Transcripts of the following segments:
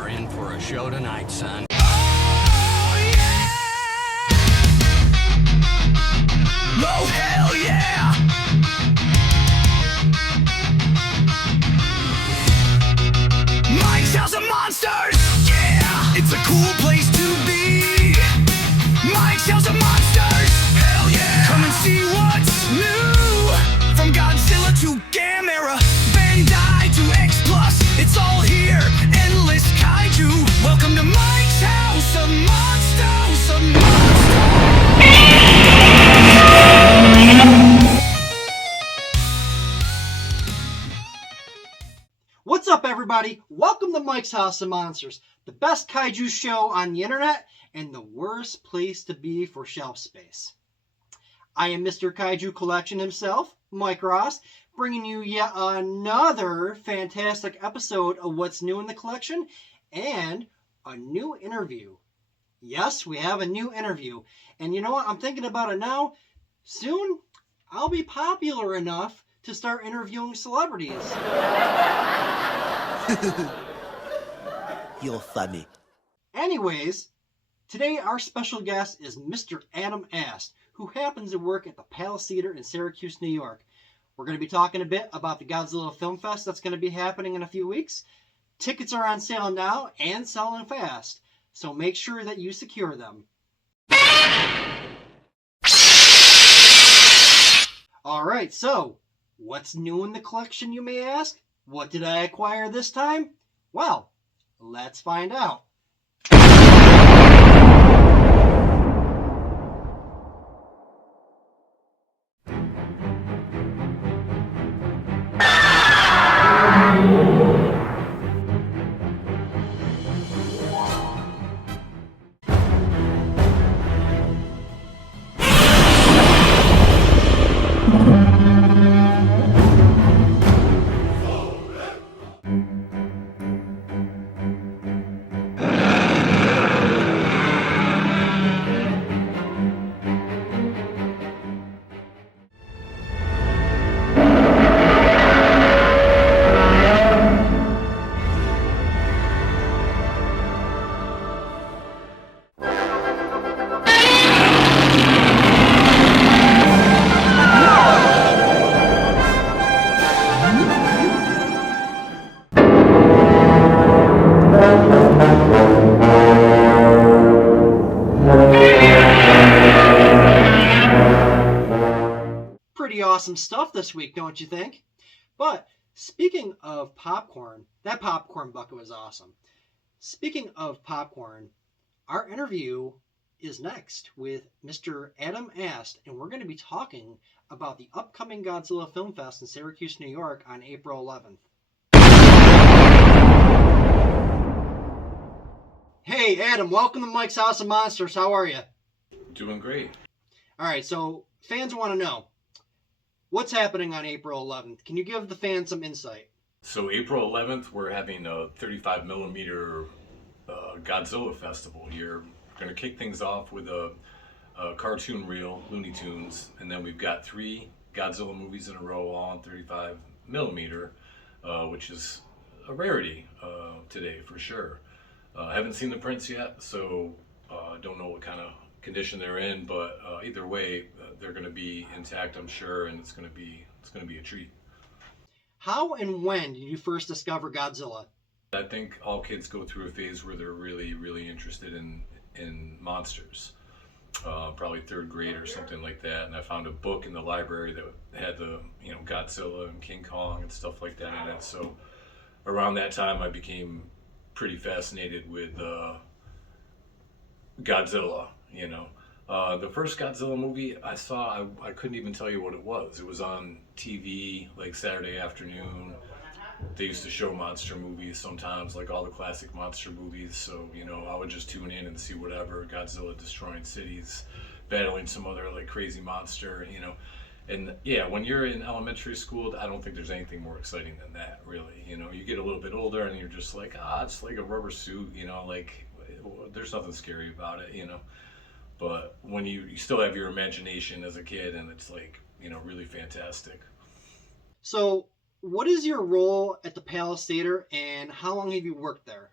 are in for a show tonight, son. Oh, hell yeah! Mike's House of Monsters! Yeah! It's a cool place to be! Mike's House of Monsters! Hell yeah! Come and see what's new! From Godzilla to Gamera, Bandai to X+, it's all here! Endless kaiju! Welcome to Mike's House of Monsters! What's up, everybody? Welcome to Mike's House of Monsters, the best kaiju show on the internet and the worst place to be for shelf space. I am Mr. Kaiju Collection himself, Mike Ross, bringing you yet another fantastic episode of what's new in the collection and a new interview. Yes, we have a new interview. And you know what? I'm thinking about it now. Soon, I'll be popular enough to start interviewing celebrities. You're funny. Anyways, today our special guest is Mr. Adam Ast, who happens to work at the Palace Theater in Syracuse, New York. We're going to be talking a bit about the Godzilla Film Fest that's going to be happening in a few weeks. Tickets are on sale now and selling fast, so make sure that you secure them. Alright, so, what's new in the collection, you may ask? What did I acquire this time? Well, let's find out. Pretty awesome stuff this week, don't you think? But speaking of popcorn, that popcorn bucket was awesome. Speaking of popcorn, our interview is next with Mr. Adam Ast, and we're going to be talking about the upcoming Godzilla Film Fest in Syracuse, New York on April 11th. Hey, Adam, welcome to Mike's House of Monsters. How are you? Doing great. All right, so fans want to know, what's happening on April 11th? Can you give the fans some insight? So April 11th, we're having a 35 millimeter Godzilla festival here. We're going to kick things off with a cartoon reel, Looney Tunes, and then we've got 3 Godzilla movies in a row, all on 35 millimeter, which is a rarity today for sure. I haven't seen the prints yet, so don't know what kind of condition they're in, but either way, they're going to be intact, I'm sure, and it's going to be a treat. How and when did you first discover Godzilla? I think all kids go through a phase where they're really, really interested in monsters. Probably 3rd grade or something like that, and I found a book in the library that had the Godzilla and King Kong and stuff like that in it. So around that time, I became pretty fascinated with Godzilla. The first Godzilla movie I saw, I couldn't even tell you what it was. It was on TV like Saturday afternoon. They used to show monster movies sometimes, like all the classic monster movies. So, I would just tune in and see whatever, Godzilla destroying cities, battling some other like crazy monster, And yeah, when you're in elementary school, I don't think there's anything more exciting than that, really. You get a little bit older and you're just like, it's like a rubber suit, like there's nothing scary about it, But when you still have your imagination as a kid, and it's like, really fantastic. So, what is your role at the Palace Theater, and how long have you worked there?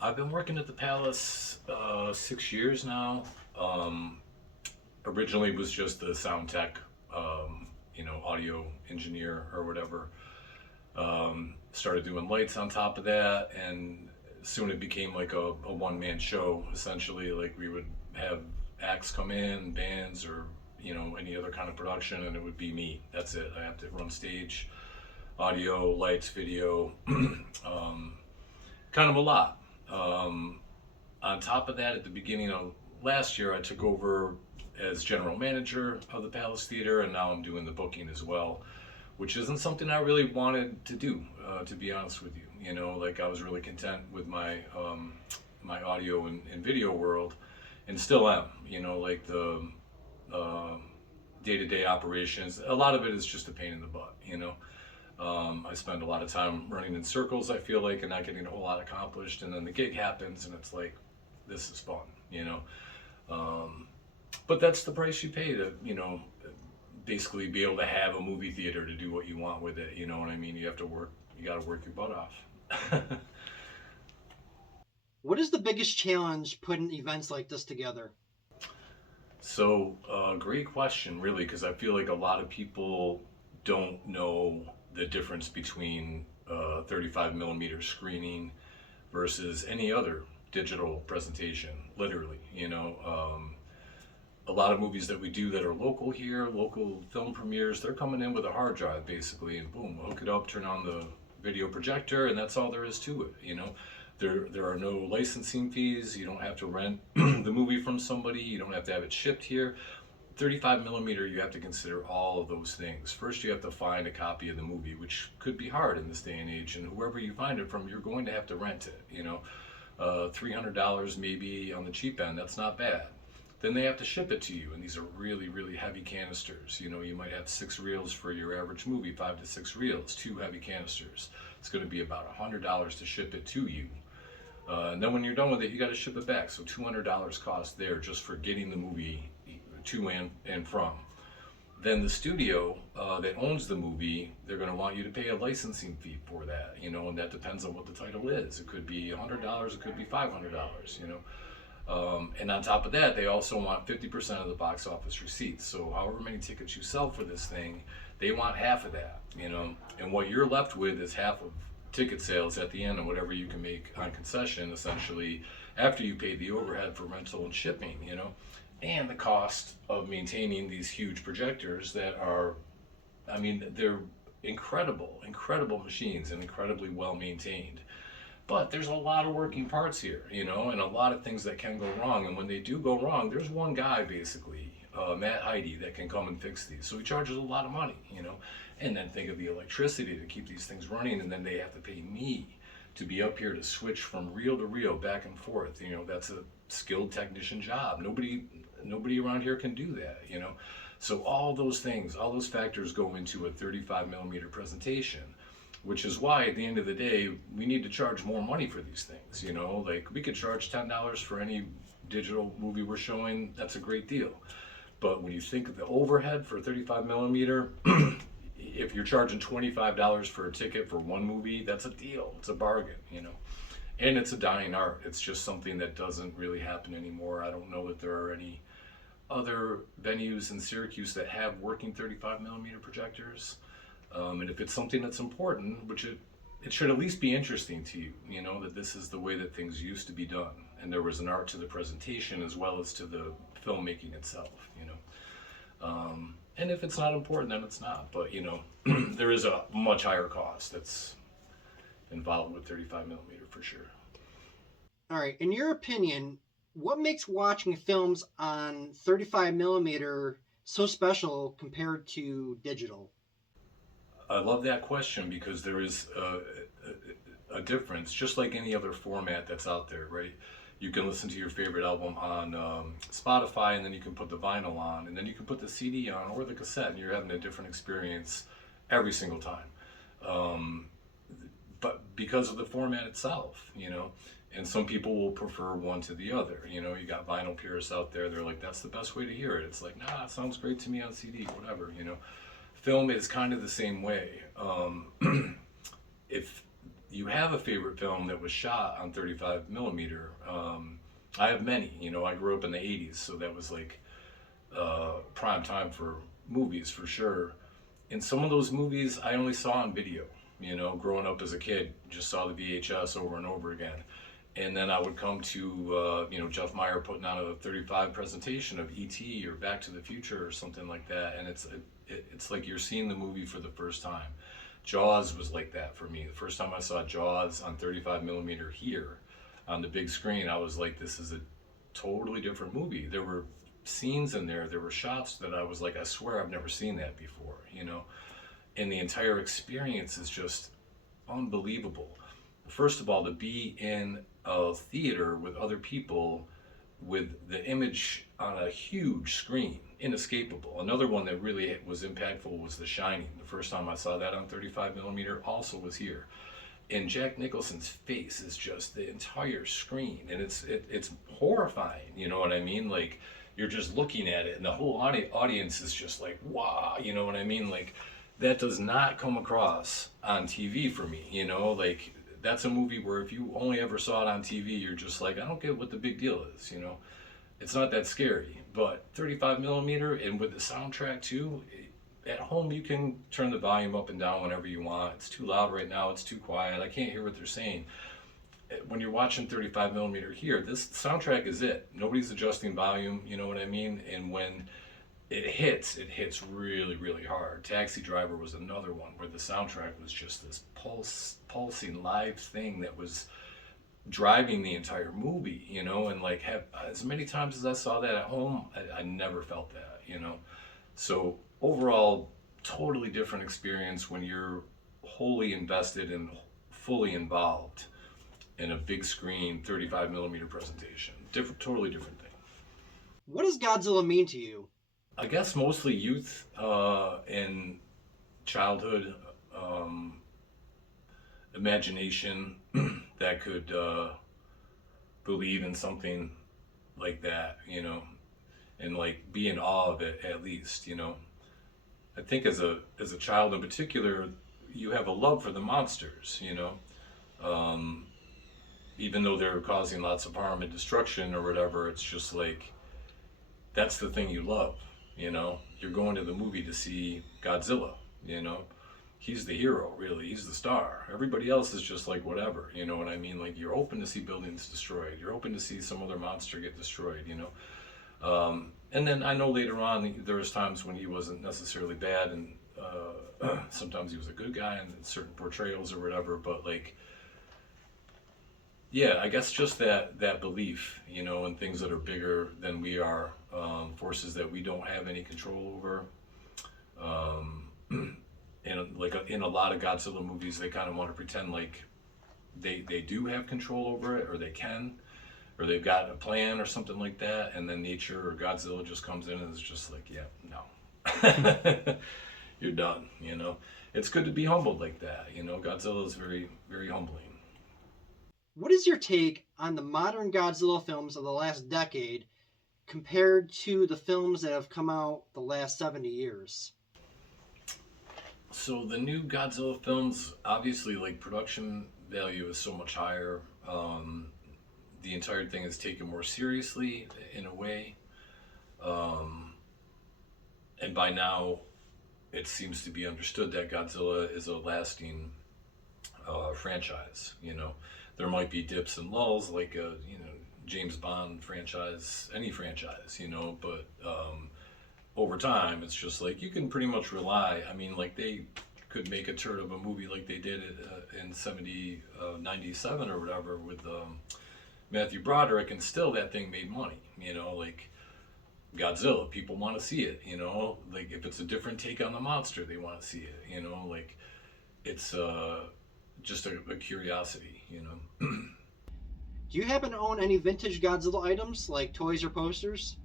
I've been working at the Palace 6 years now. Um, Originally was just the sound tech, audio engineer or whatever. Started doing lights on top of that, and soon it became like a one-man show essentially. Like we would have acts come in, bands, or any other kind of production, and it would be me. That's it. I have to run stage, audio, lights, video, kind of a lot. On top of that, at the beginning of last year, I took over as general manager of the Palace Theater, and now I'm doing the booking as well, which isn't something I really wanted to do, to be honest with you. Like I was really content with my audio and video world, and still am. Like the day-to-day operations. A lot of it is just a pain in the butt. I spend a lot of time running in circles, I feel like, and not getting a whole lot accomplished. And then the gig happens, and it's like, this is fun. But that's the price you pay to, basically be able to have a movie theater to do what you want with it. You know what I mean? You have to work. You got to work your butt off. What is the biggest challenge putting events like this together? So, great question, really, because I feel like a lot of people don't know the difference between 35 millimeter screening versus any other digital presentation, literally. A lot of movies that we do that are local here, local film premieres, they're coming in with a hard drive basically, and boom, hook it up, turn on the video projector, and that's all there is to it. There are no licensing fees. You don't have to rent the movie from somebody. You don't have to have it shipped here. 35 millimeter, you have to consider all of those things. First, you have to find a copy of the movie, which could be hard in this day and age. And whoever you find it from, you're going to have to rent it. $300 maybe on the cheap end. That's not bad. Then they have to ship it to you, and these are really, really heavy canisters. You might have 6 reels for your average movie, 5 to 6 reels, 2 heavy canisters. It's going to be about $100 to ship it to you. And then when you're done with it, you got to ship it back. So $200 cost there just for getting the movie to and from. Then the studio that owns the movie, they're going to want you to pay a licensing fee for that, and that depends on what the title is. It could be $100, it could be $500, and on top of that, they also want 50% of the box office receipts. So however many tickets you sell for this thing, they want half of that, and what you're left with is half of ticket sales at the end, and whatever you can make on concession, essentially, after you pay the overhead for rental and shipping, and the cost of maintaining these huge projectors that are, they're incredible machines and incredibly well maintained. But there's a lot of working parts here, and a lot of things that can go wrong. And when they do go wrong, there's one guy basically, Matt Heidi, that can come and fix these. So he charges a lot of money, And then think of the electricity to keep these things running, and then they have to pay me to be up here to switch from reel to reel, back and forth. That's a skilled technician job. Nobody around here can do that, So all those things, all those factors go into a 35 millimeter presentation, which is why at the end of the day, we need to charge more money for these things. Like we could charge $10 for any digital movie we're showing. That's a great deal. But when you think of the overhead for 35 millimeter, if you're charging $25 for a ticket for one movie, that's a deal. It's a bargain, And it's a dying art. It's just something that doesn't really happen anymore. I don't know that there are any other venues in Syracuse that have working 35 millimeter projectors. And if it's something that's important, which it should at least be interesting to you, that this is the way that things used to be done. And there was an art to the presentation as well as to the filmmaking itself, And if it's not important, then it's not. But, there is a much higher cost that's involved with 35 millimeter for sure. All right, in your opinion, what makes watching films on 35 millimeter so special compared to digital? I love that question because there is a difference, just like any other format that's out there, right? You can listen to your favorite album on Spotify, and then you can put the vinyl on, and then you can put the CD on or the cassette, and you're having a different experience every single time. But because of the format itself, and some people will prefer one to the other. You got vinyl purists out there, they're like, that's the best way to hear it. It's like, nah, it sounds great to me on CD, whatever, Film is kind of the same way. If you have a favorite film that was shot on 35 millimeter. I have many. You know, I grew up in the 80s, so that was like prime time for movies for sure. And some of those movies I only saw on video. You know, growing up as a kid, just saw the VHS over and over again. And then I would come to, Jeff Meyer putting on a 35 presentation of E.T. or Back to the Future or something like that. And it's like you're seeing the movie for the first time. Jaws was like that for me. The first time I saw Jaws on 35 millimeter here on the big screen, I was like, this is a totally different movie. There were scenes in there were shots that I was like, I swear I've never seen that before, you know? And the entire experience is just unbelievable. First of all, to be in a theater with other people with the image on a huge screen, inescapable. Another one that really was impactful was The Shining. The first time I saw that on 35 millimeter also was here. And Jack Nicholson's face is just the entire screen, and it's horrifying, you know what I mean? Like, you're just looking at it, and the whole audience is just like, wow, you know what I mean? Like, that does not come across on TV for me, you know? Like, that's a movie where if you only ever saw it on TV, you're just like, I don't get what the big deal is, you know? It's not that scary. But 35 millimeter, and with the soundtrack too, at home you can turn the volume up and down whenever you want. It's too loud right now, it's too quiet, I can't hear what they're saying. When you're watching 35 millimeter here, this soundtrack is it. Nobody's adjusting volume, you know what I mean? And when it hits really, really hard. Taxi Driver was another one where the soundtrack was just this pulsing live thing that was driving the entire movie, you know, and like as many times as I saw that at home, I never felt that, you know. So overall, totally different experience when you're wholly invested and fully involved in a big screen 35 millimeter presentation. Totally different thing. What does Godzilla mean to you? I guess mostly youth and childhood, imagination that could believe in something like that, you know, and like be in awe of it at least, you know. I think as a child in particular, you have a love for the monsters, you know. Even though they're causing lots of harm and destruction or whatever, it's just like that's the thing you love. You know, you're going to the movie to see Godzilla, you know, he's the hero, really, he's the star. Everybody else is just like whatever, you know what I mean? Like, you're hoping to see buildings destroyed, you're hoping to see some other monster get destroyed, you know. And then I know later on there was times when he wasn't necessarily bad, and sometimes he was a good guy in certain portrayals or whatever, but like, yeah, I guess just that belief, you know, in things that are bigger than we are, forces that we don't have any control over. And like in a lot of Godzilla movies, they kind of want to pretend like they do have control over it, or they can, or they've got a plan or something like that, and then nature or Godzilla just comes in and is just like, yeah, no, you're done, you know. It's good to be humbled like that, you know. Godzilla is very, very humbling. What is your take on the modern Godzilla films of the last decade compared to the films that have come out the last 70 years? So the new Godzilla films, obviously, like, production value is so much higher. The entire thing is taken more seriously in a way. And by now, it seems to be understood that Godzilla is a lasting franchise, you know. There might be dips and lulls, like a, you know, James Bond franchise, any franchise, you know, but over time, it's just like you can pretty much rely. I mean, like, they could make a turd of a movie like they did in 97 or whatever with Matthew Broderick, and still that thing made money, you know, like Godzilla, people want to see it, you know, like if it's a different take on the monster, they want to see it, you know, like it's just a curiosity, you know. Do you happen to own any vintage Godzilla items, like toys or posters?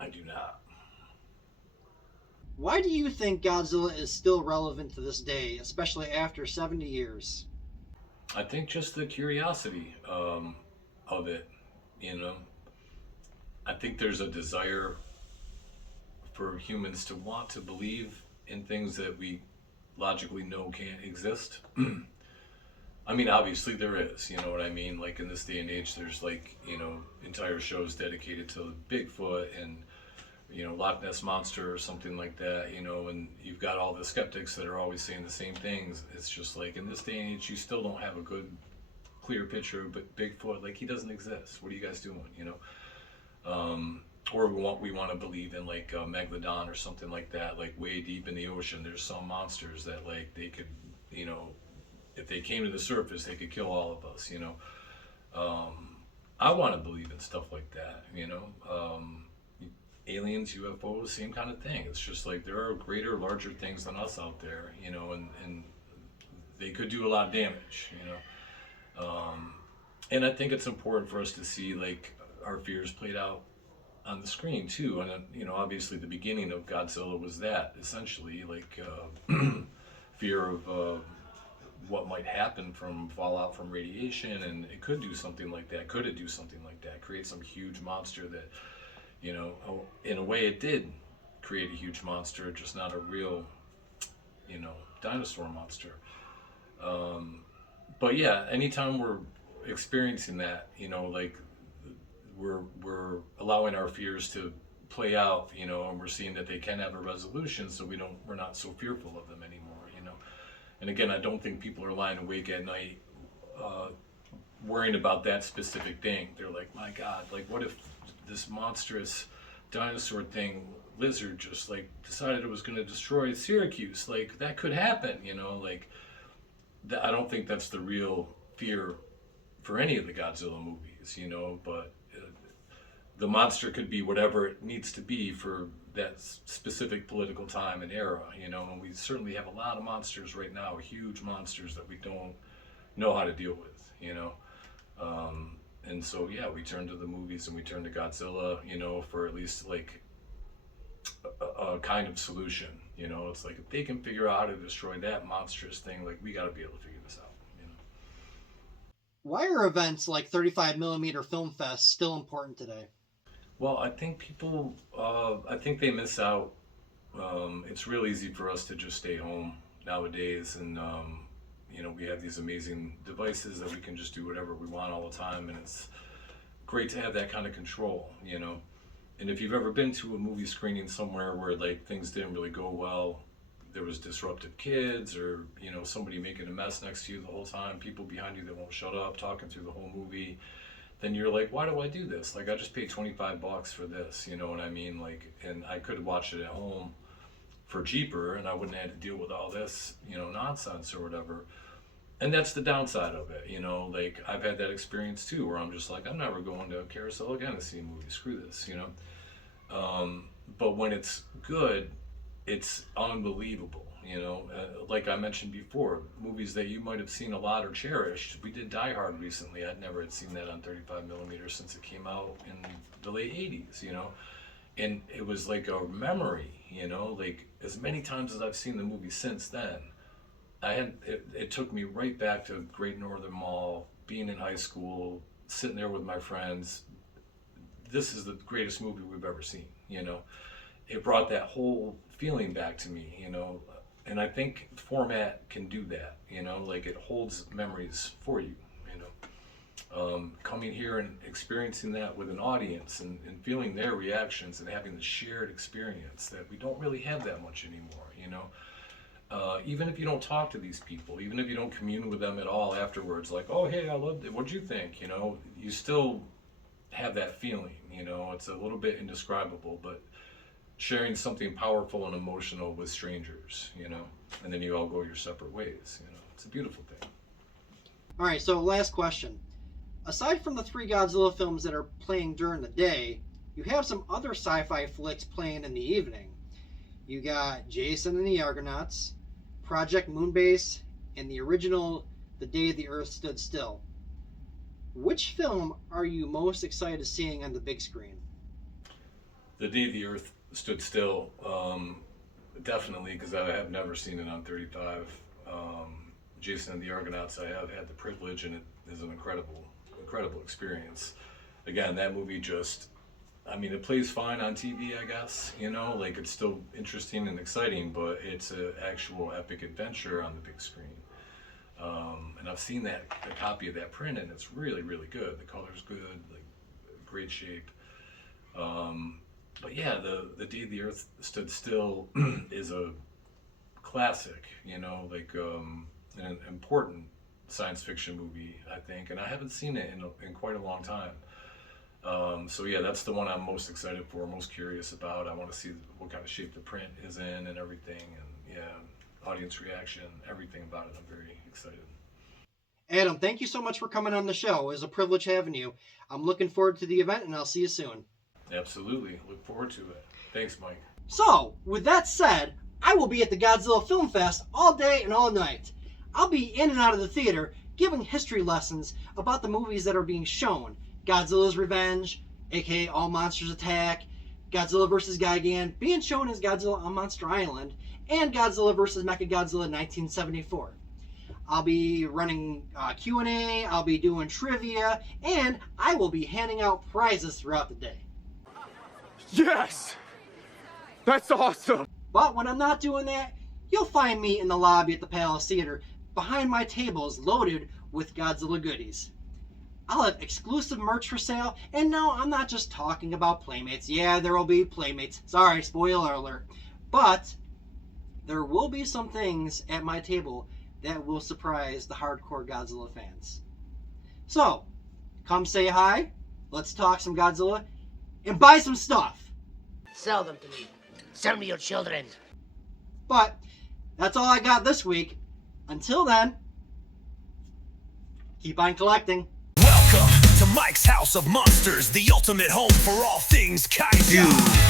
I do not. Why do you think Godzilla is still relevant to this day, especially after 70 years? I think just the curiosity of it, you know. I think there's a desire for humans to want to believe in things that we logically know can't exist. I mean, obviously there is, you know what I mean? Like in this day and age, there's like, entire shows dedicated to Bigfoot and, Loch Ness Monster or something like that, and you've got all the skeptics that are always saying the same things. It's just like in this day and age, you still don't have a good, clear picture of Bigfoot. Like he doesn't exist. What are you guys doing, or we want to believe in like Megalodon or something like that, like way deep in the ocean. There's some monsters that like they could, if they came to the surface, they could kill all of us. I want to believe in stuff like that. Aliens, UFOs, same kind of thing. It's just like there are greater, larger things than us out there, and they could do a lot of damage. And I think it's important for us to see like our fears played out on the screen too. And obviously the beginning of Godzilla was that essentially like fear of what might happen from fallout from radiation, and it could do something like that. Could it do something like that? Create some huge monster that, in a way it did create a huge monster, just not a real, dinosaur monster. But yeah, anytime we're experiencing that, like we're allowing our fears to play out, and we're seeing that they can have a resolution, so we're not so fearful of them anymore. And again, I don't think people are lying awake at night worrying about that specific thing. They're like, my God, like what if this monstrous dinosaur thing, lizard, just like decided it was going to destroy Syracuse? Like that could happen, like I don't think that's the real fear for any of the Godzilla movies, but the monster could be whatever it needs to be for that specific political time and era, and we certainly have a lot of monsters right now, huge monsters that we don't know how to deal with, and so yeah, we turn to the movies and we turn to Godzilla, for at least like a kind of solution. It's like if they can figure out how to destroy that monstrous thing, like we got to be able to figure this out. Why are events like 35 millimeter Film Fest still important today? Well, I think people, I think they miss out. It's real easy for us to just stay home nowadays, and we have these amazing devices that we can just do whatever we want all the time, and it's great to have that kind of control. And if you've ever been to a movie screening somewhere where like things didn't really go well, there was disruptive kids, or somebody making a mess next to you the whole time, people behind you that won't shut up, talking through the whole movie, then you're like, why do I do this? Like I just paid $25 for this, you know what I mean? Like, and I could watch it at home for cheaper, and I wouldn't have to deal with all this, nonsense or whatever. And that's the downside of it, like I've had that experience too, where I'm just like, I'm never going to a carousel again to see a movie, screw this, but when it's good, it's unbelievable, like I mentioned before, movies that you might have seen a lot or cherished. We did Die Hard recently. I'd never had seen that on 35 millimeters since it came out in the late 80s, and it was like a memory, like as many times as I've seen the movie since then, it took me right back to Great Northern Mall, being in high school, sitting there with my friends. This is the greatest movie we've ever seen, It brought that whole feeling back to me, and I think format can do that, like it holds memories for you, coming here and experiencing that with an audience, and feeling their reactions and having the shared experience that we don't really have that much anymore, even if you don't talk to these people, even if you don't commune with them at all afterwards, like, oh, hey, I loved it, what'd you think, you still have that feeling, it's a little bit indescribable, but sharing something powerful and emotional with strangers, and then you all go your separate ways, it's a beautiful thing. All right, so last question. Aside from the 3 Godzilla films that are playing during the day, you have some other sci-fi flicks playing in the evening. You got Jason and the Argonauts, Project Moonbase, and the original The Day the Earth Stood Still. Which film are you most excited to seeing on the big screen? The Day the Earth Stood Still, definitely, because I have never seen it on 35. Jason and the Argonauts, I have had the privilege, and it is an incredible experience. Again, that movie just, it plays fine on TV, I guess, like it's still interesting and exciting, but it's an actual epic adventure on the big screen. And I've seen the copy of that print, and it's really, really good. The color's good, like great shape. But yeah, the Day the Earth Stood Still is a classic, you know, like an important science fiction movie, I think, and I haven't seen it in quite a long time. So yeah, that's the one I'm most excited for, most curious about. I want to see what kind of shape the print is in and everything, and yeah, audience reaction, everything about it. I'm very excited. Adam, thank you so much for coming on the show. It was a privilege having you. I'm looking forward to the event, and I'll see you soon. Absolutely. Look forward to it. Thanks, Mike. So, with that said, I will be at the Godzilla Film Fest all day and all night. I'll be in and out of the theater giving history lessons about the movies that are being shown. Godzilla's Revenge, aka All Monsters Attack, Godzilla vs. Gigan, being shown as Godzilla on Monster Island, and Godzilla vs. Mechagodzilla 1974. I'll be running Q&A, I'll be doing trivia, and I will be handing out prizes throughout the day. Yes! That's awesome! But when I'm not doing that, you'll find me in the lobby at the Palace Theater behind my tables loaded with Godzilla goodies. I'll have exclusive merch for sale, and no, I'm not just talking about Playmates. Yeah, there will be Playmates. Sorry, spoiler alert. But there will be some things at my table that will surprise the hardcore Godzilla fans. So, come say hi, let's talk some Godzilla, and buy some stuff. Sell them to me. Sell me your children. But that's all I got this week. Until then, keep on collecting. Welcome to Mike's House of Monsters, the ultimate home for all things kaiju.